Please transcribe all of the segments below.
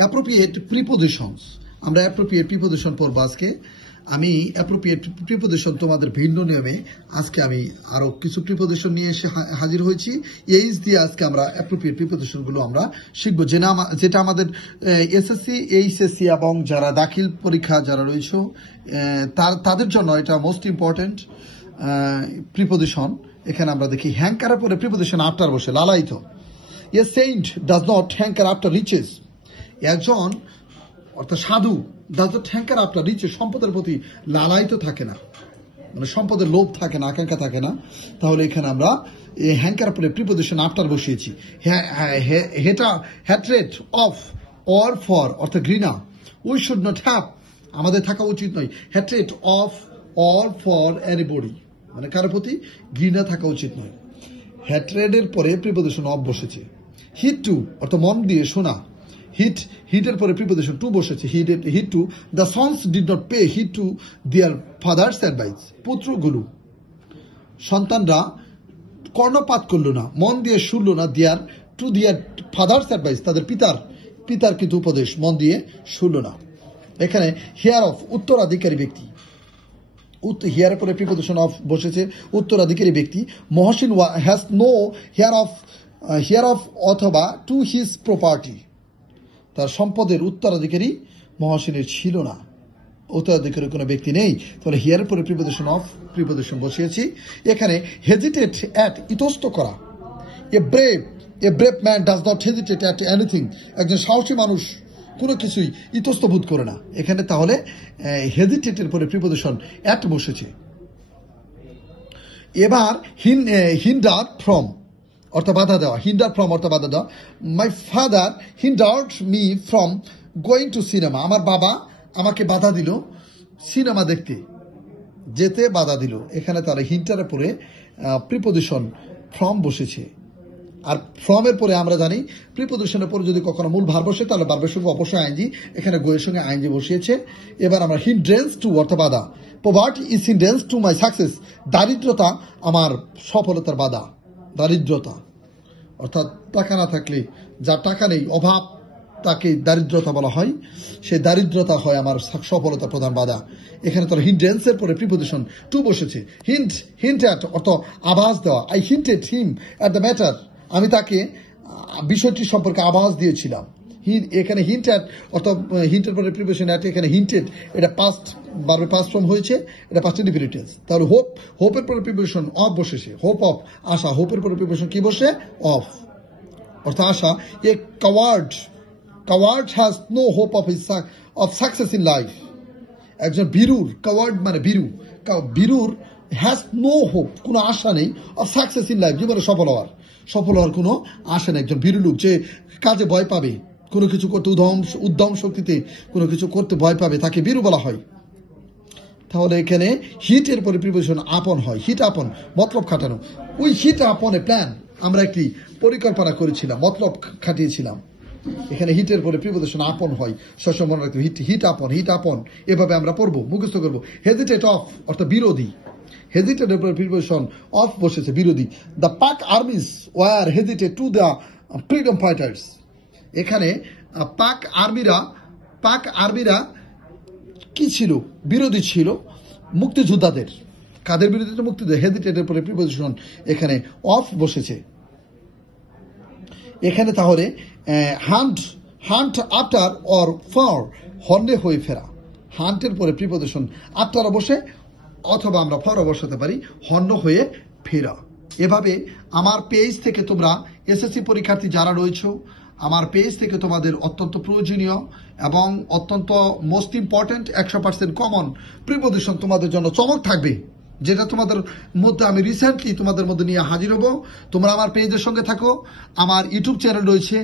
Appropriate prepositions. আমরা appropriate preposition পড়ব আজকে। আমি অ্যাপ্রোপ্রিয়েট প্রিপোজিশন তোমাদের ভিন্ন নিয়মে আজকে আমি আরো কিছু প্রিপোজিশন নিয়ে এসে হাজির হয়েছি। এইচ দিয়ে আজকে আমরা অ্যাপ্রোপ্রিয়েট প্রিপোজিশনগুলো আমরা শিখবো, যেটা আমাদের এসএসসি, এইচএসসি এবং যারা দাখিল পরীক্ষা যারা রয়েছে তাদের জন্য এটা মোস্ট ইম্পর্টেন্ট প্রিপোজিশন। এখানে আমরা দেখি হ্যাঙ্কারের পরে প্রিপোজিশন আফটার বসে, লালায়িত। A saint does not hanker after riches. একজন অর্থাৎ সাধু does not hanker after riches, সম্পদের প্রতি লালায়িত থাকে না, মানে সম্পদের লোভ থাকে না, আকাঙ্ক্ষা থাকে না। তাহলে এখানে আমরা হ্যাঙ্কার পরে প্রিপোজিশন আফটার বসিয়েছি। হ্যাট্রেড অফ অর ফর অর্থাৎ ঘৃণা। উই শুড নট হ্যাভ, আমাদের থাকা উচিত নয়। Hatred of or for anybody, মানে কারোর প্রতি ঘৃণা থাকা উচিত নয়। হ্যাট্রেডের পরে প্রিপোজিশন অফ বসেছে। হিট টু অর্থাৎ মন দিয়ে শোনা। হিটের পরে প্রিপোজিশন টু বসেছে। Heed to the sons did not pay heed to their fathers advice. পুত্রগুলো, সন্তানরা কর্ণপাত করলো না, মন দিয়ে শুনলো না। দেয়ার ফাদার্স অ্যাডভাইস, তাদের পিতার কিন্তু উপদেশ মন দিয়ে শুনলো না। এখানে হেয়ার অফ উত্তরাধিকারী ব্যক্তি। হিয়ার পরে প্রিপোজিশন অফ বসেছে, উত্তরাধিকারী ব্যক্তি। Mohsin has no heir of অথবা টু হিজ প্রপার্টি, তার সম্পদের উত্তরাধিকারী মহসিনের ছিল না, উত্তরাধিকারী কোনো ব্যক্তি নেই। তাহলে হিয়ার পরে প্রিপোজিশন বসিয়েছি। এখানে হেজিটেট অ্যাট, ইতস্ত করা। এ brave man does not hesitate at anything, একজন সাহসী মানুষ কোনো কিছুই ইতস্ত বোধ করে না। এখানে তাহলে হেজিটেটের পরে প্রিপোজিশন অ্যাট বসেছে। এবার হিন্ডার ফ্রম অর্থাৎ বাধা দেওয়া। হিন্ডার ফ্রম অর্থাৎ বাধা দেওয়া। My father হিন্ডার্ড me from going to cinema, আমার বাবা আমাকে বাধা দিল সিনেমা দেখতে যেতে বাধা দিল। এখানে তাহলে হিন্টারের পরে প্রিপোজিশন ফ্রম বসেছে। আর ফ্রমের পরে আমরা জানি প্রিপোজিশনের পরে যদি কখনো মূল ভার বসে তাহলে ভার্বের সঙ্গে অবশ্যই আইনজি, এখানে গোয়ের সঙ্গে আইনজি বসিয়েছে। এবার আমরা হিন্ড্রেন্স টু অর্থাৎ বাধা। Poverty is hindrance to my success, দারিদ্রতা আমার সফলতার বাধা। দারিদ্রতা অর্থাৎ টাকা না থাকলে, যার টাকা নেই, অভাব, তাকে দারিদ্রতা বলা হয়। সেই দারিদ্রতা হয় আমার সফলতার প্রধান বাধা। এখানে তো হিন্ড্রেন্সের পরে প্রিপোজিশন টু বসেছে। হিন্ট অ্যাট অর্থাৎ আভাস দেওয়া। I hinted him at the matter, আমি তাকে বিষয়টি সম্পর্কে আভাস দিয়েছিলাম। এখানে হিন্ট অ্যাট অর্থাৎ হিন্টের পরে প্রিপোজিশন অ্যাট, এখানে হিন্টেড এটা পাস্ট বারবার পাস্ট ফর্ম হয়েছে, এটা পাস্ট ইনডিফিনিট টেন্স। তাহলে হোপের পরে প্রিপোজিশন অফ বসেছে। হোপ অফ, আশা। হোপের পরে প্রিপোজিশন কি বসে? অফ অর্থাৎ আশা। A coward has no hope of success in life, একজন বীরুর, কাওয়ার্ড মানে বীরুর হ্যাজ নো হোপ, কোনো আশা নেই, অফ সাকসেস ইন লাইফ, জীবনে সফল হওয়ার কোনো আশা নেই। একজন বীরু লোক যে কাজে ভয় পাবে, কোনো কিছু করতে উদ্যম শক্তিতে কোনো কিছু করতে ভয় পাবে, তাকে বীরু বলা হয়। তাহলে এখানে হিট এর পরে প্রিপোজিশন আপন হয়। হিট আপন, মতলব খাটানো। উই হিট আপন এ প্ল্যান, আমরা একটি পরিকল্পনা করেছিলাম, মতলব খাটিয়েছিলাম। এখানে হিটের পরে প্রিপোজিশন আপন হয়, সবসময় মনে রাখতে। হিট আপন এভাবে আমরা পড়বো, মুখস্থ করবো। হেজিটেট অফ অর্থাৎ বিরোধী। হেজিটেটের পরে প্রিপোজিশন অফ বসেছে, বিরোধী। The Pak armies were hesitated to the freedom fighters. এখানে পাক আর্মিরা কি ছিল? বিরোধী ছিল মুক্তিযোদ্ধাদের। কাদের বিরোধী? মুক্তিযোদ্ধা। হেজিটেটের পরে প্রিপোজিশন এখানে অফ বসেছে। এখানে তাহলে হান্ট আফটার অর ফর, হন্যে হয়ে ফেরা। হান্টের পরে প্রিপোজিশন আফটার বসে অথবা আমরা ফর বসাতে পারি, হন্য হয়ে ফেরা। এভাবে আমার পেজ থেকে তোমরা এসএসসি পরীক্ষার্থী যারা রয়েছে, আমার পেজ থেকে তোমাদের অত্যন্ত প্রয়োজনীয় এবং অত্যন্ত মোস্ট ইম্পর্টেন্ট 100% কমন প্রিপোজিশন তোমাদের জন্য চমক থাকবে, যেটা তোমাদের মধ্যে আমি রিসেন্টলি তোমাদের মধ্যে নিয়ে হাজির হব। তোমরা আমার পেজের সঙ্গে থাকো। আমার ইউটিউব চ্যানেল রয়েছে,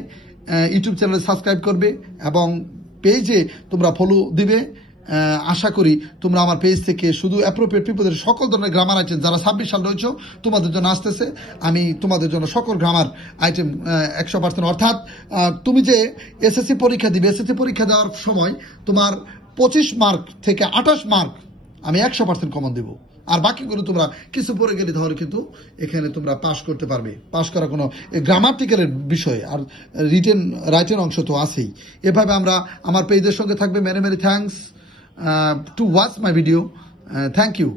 ইউটিউব চ্যানেলে সাবস্ক্রাইব করবে এবং পেজে তোমরা ফলো দিবে। আশা করি তোমরা আমার পেজ থেকে শুধু অ্যাপ্রোপ্রিয়েট প্রিপোজিশন সকল ধরনের গ্রামার আইটেম যারা 26 সাল রয়েছে তোমাদের জন্য আসতেছে। আমি তোমাদের জন্য সকল গ্রামার আইটেম 100%, অর্থাৎ তুমি যে এসএসসি পরীক্ষা দিবে, এসএসসি পরীক্ষা দেওয়ার সময় তোমার 25 মার্ক থেকে 28 মার্ক আমি 100% কমন দেব। আর বাকিগুলো তোমরা কিছু পড়ে গেলে তাহলে কিন্তু এখানে তোমরা পাস করতে পারবে। পাস করা কোনো গ্রামাটিক্যালের বিষয়, আর রাইটেন অংশ তো আছেই। এভাবে আমরা আমার পেজের সঙ্গে থাকবে। Many many thanks to watch my video. Thank you.